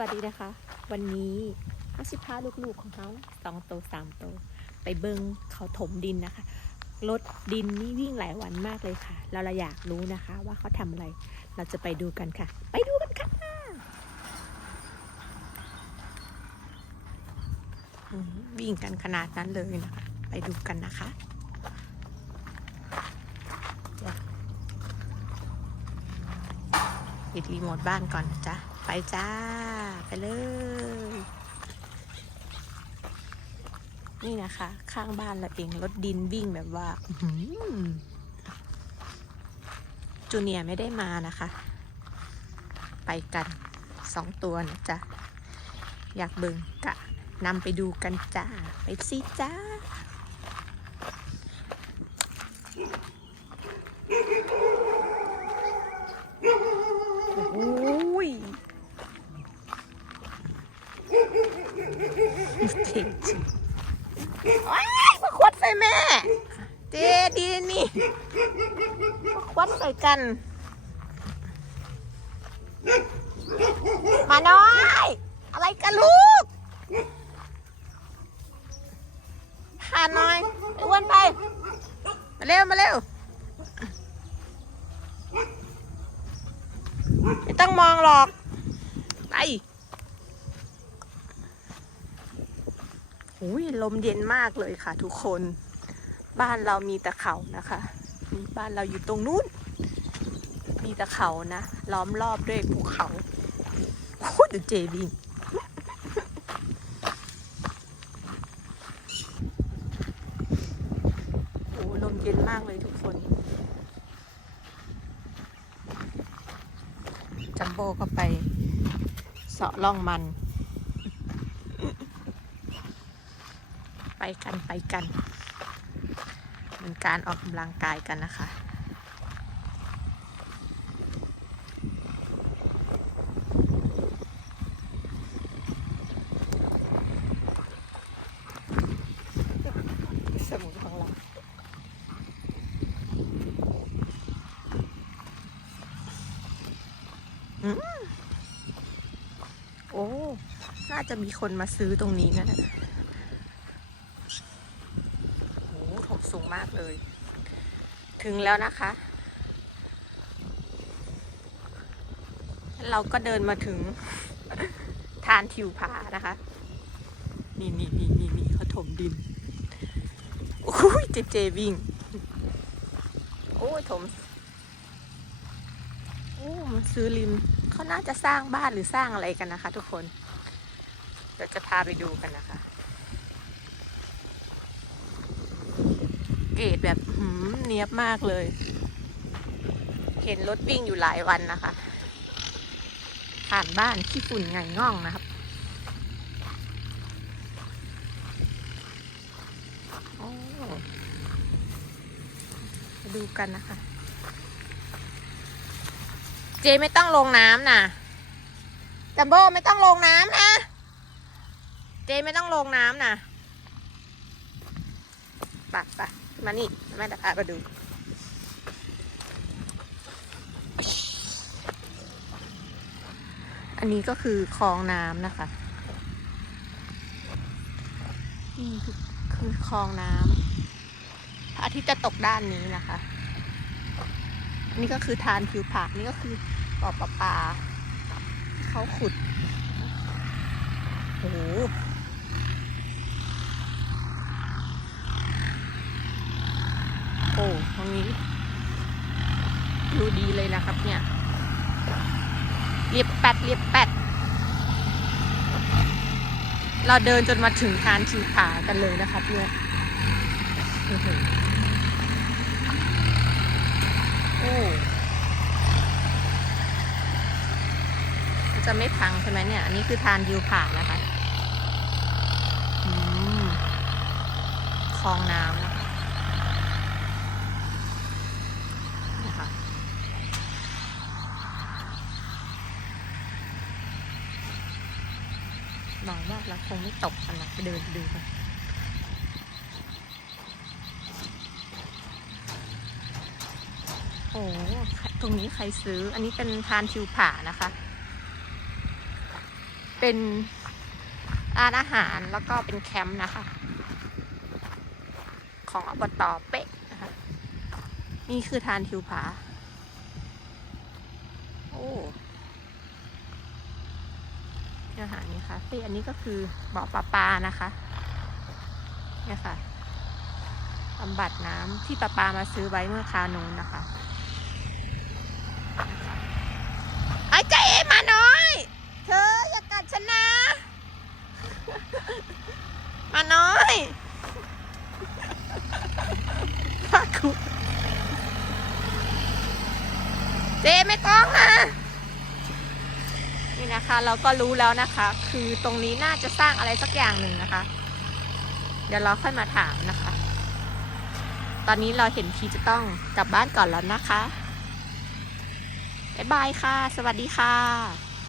วัสดีนะคะ วันนี้เขาสิพาลูกๆของเขาสองโตสามโต ไปเบิงเขาถมดินนะคะรถดินนี่วิ่งหลายวันมากเลยค่ะ เราเราอยากรู้นะคะ ว่าเขาทำอะไร เราจะไปดูกันค่ะ ไปดูกันค่ะวิ่งกันขนาดนั้นเลยนะคะ ไปดูกันนะคะจ้ะปิดรีโมทบ้านก่อนนะจ๊ะ ไปจ้า ไปเลย นี่นะคะ ข้างบ้านเราเองรถดินวิ่งแบบว่าจูเนียไม่ได้มานะคะ ไปกันสองตัวนะจ๊ะ อยากเบิ่งกะนำไปดูกันจ้า ไปสิจ้าโอ้ยเจ๋งจริงโอ้ยมาควัดใส่แม่ เจดีนี่มา ควัดใส่กันมาน้อย อะไรกันลูกพาหน่อยไปอ้วนไป มาเร็ว มาเร็ว ไม่ต้องมองหรอก ไปโอ้ยลมเย็นมากเลยค่ะทุกคน บ้านเรามีแต่เขานะคะมีบ้านเราอยู่ตรงนู้น มีแต่เขานะ ล้อมรอบด้วยภูเขาโคตรเจวิงโอ้ลมเย็นมากเลยทุกคน จัมโบ้ก็ไปเสาะล่องมัน ไปกันไปกัน เป็นการออกกำลังกายกันนะคะสมุนของเราโอ้ น่าจะมีคนมาซื้อตรงนี้นะโอ้ถก สูงมากเลย ถึงแล้วนะคะ เราก็เดินมาถึงทานทิวผานะคะ นี่นี่นี่นี่นี่เขาถมดินโอ้ยเจเจวิ่ง โอ้ยถมโอ้มันซื้อริมเขาน่าจะสร้างบ้านหรือสร้างอะไรกันนะคะ ทุกคน เดี๋ยวจะพาไปดูกันนะคะ เกรดแบบเนียบมากเลย เห็นรถวิ่งอยู่หลายวันนะคะ ผ่านบ้านขี้ฝุ่นไงง่องนะครับ โอ้ดูกันนะคะ เจไม่ต้องลงน้ำนะจัมโบ้ไม่ต้องลงน้ำนะ เจไม่ต้องลงน้ำนะไปไป มานี่แม่จะพาไปดู อันนี้ก็คือคลองน้ำนะคะ นี่คือคลองน้ำพระอาทิตย์จะตกด้านนี้นะคะ นี่ก็คือทานผิวผักนี่ก็คือบ่อปลาปลาเขาขุด โอ้โห โอ้ตรงนี้ดูดีเลยนะครับเนี่ย เรียบแปดเรียบแปดเราเดินจนมาถึงทานชิวผากันเลยนะครับเนี่ยอื้อหือโอ้จะไม่พังใช่ไหมเนี่ย อันนี้คือทานยิวผานะคะอืมคลองน้ำนะคะนะคะ หวังว่าเราคงไม่ตกกันนะไปเดินดูกันโอ้ตรงนี้ใครซื้อ อันนี้เป็นทานทิวผานะคะ เป็นร้านอาหารแล้วก็เป็นแคมป์นะคะ ของอบตเป๊ะนะคะ นี่คือทานทิวผา โอ้ อาหารนี่ค่ะเฟ่อันนี้ก็คือบ่อปลาปลานะคะเนี่ยค่ะบำบัดน้ำที่ปลาปลามาซื้อไว้เมื่อคานู้นนะคะไอ้เจมาน้อย เธออย่ากัดฉันนะ มาน้อยพักคุเจไม่ต้องนะ นะคะ เราก็รู้แล้วนะคะ คือตรงนี้น่าจะสร้างอะไรสักอย่างหนึ่งนะคะ เดี๋ยวเราค่อยมาถามนะคะ ตอนนี้เราเห็นทีจะต้องกลับบ้านก่อนแล้วนะคะบ๊ายบายค่ะ สวัสดีค่ะ